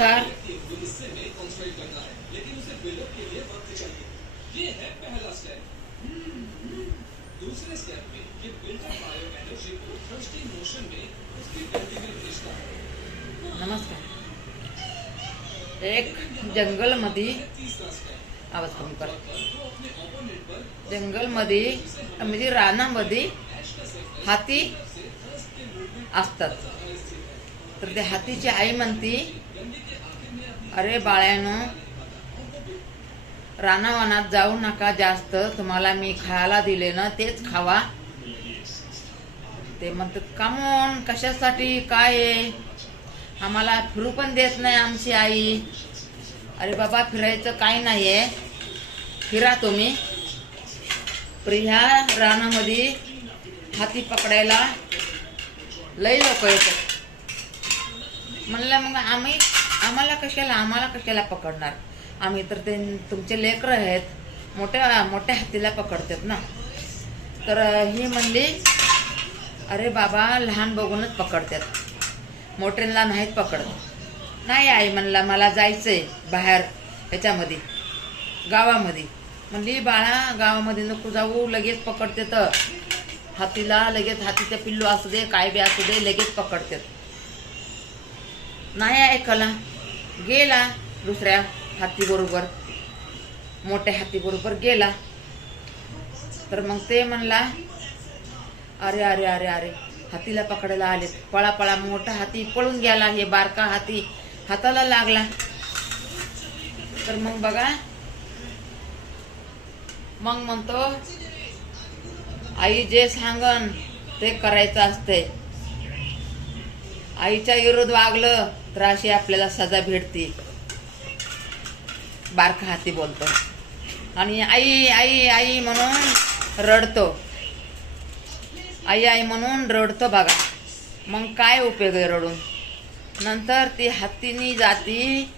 नमस्कार। नमस्कार। एक जंगलमध्ये आवाज कमी कर। जंगलमध्ये म्हणजे रानामध्ये हाती असतात। तर त्या हातीची आई म्हणती, अरे बाळ्यानं, रानावनात जाऊ नका जास्त, तुम्हाला मी खायला दिले ना तेच खावा। ते म्हणतात कामून कशासाठी, काय आहे, आम्हाला फिरू पण देत नाही आमची आई। अरे बाबा फिरायचं काय नाहीये, फिरा तुम्ही। ह्या रानामध्ये हाती पकडायला लय लोक येतात। म्हणलं मग आम्हाला कशाला पकडणार, आम्ही तर ते तुमचे लेकरं आहेत, मोठ्या मोठ्या हातीला पकडतात ना। तर ही म्हणली, अरे बाबा लहान बघूनच पकडतात, मोठ्यांना नाहीत पकडत। नाही आई म्हणला, मला जायचंय बाहेर ह्याच्यामध्ये गावामध्ये। म्हणली बाळा गावामध्ये नको जाऊ, लगेच पकडते तर हातीला, लगेच हातीचे पिल्लू असू दे काय बी असू दे लगेच पकडतात। नाही ऐकला, गेला दुसऱ्या हाती बरोबर, मोठ्या हाती बरोबर गेला। तर मग ते म्हणला, अरे अरे अरे अरे हातीला पकडायला आले, पळा पळा। मोठा हाती पळून गेला, हे बारका हाती हाताला लागला। तर मग बघा, मग म्हणतो आई जे सांगन ते करायचं असते। आईच्या विरोध वागलं तर अशी आपल्याला सजा भेटते। बारका हाती बोलतो आणि आई आई आई म्हणून रडतो, आई आई म्हणून रडतो बघा। मग काय उपयोग आहे रडून? नंतर ती हातीनी जाती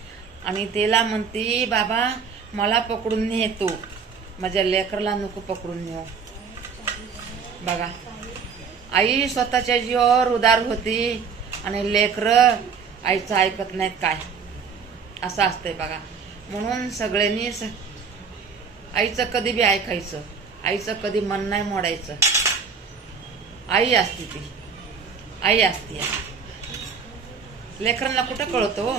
आणि त्याला म्हणती, बाबा मला पकडून ने तू, माझ्या लेकरला नको पकडून नेऊ। बघा, आई स्वतःच्या जीवावर उदार होती आणि लेकरं आईचं ऐकत नाहीत, काय असं असतंय बघा। म्हणून सगळ्यांनी आईचं कधी बी ऐकायचं, आईचं कधी मन नाही मोडायचं। आई असते, ती आई असते। लेकरांना कुठं कळतो,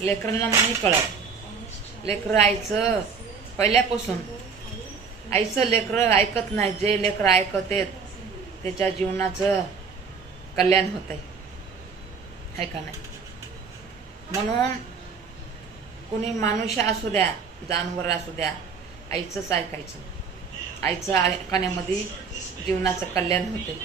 लेकरांना नाही कळत। लेकरं आईचं पहिल्यापासून, आईचं लेकरं ऐकत नाही। जे लेकरं ऐकतेत त्याच्या जीवनाचं कल्याण होतंय, है का नाही? म्हणून कुणी माणूस असू द्या, जानवर असू द्या, आईचंच ऐकायचं। आईचं ऐकण्यामध्ये जीवनाचं कल्याण होते।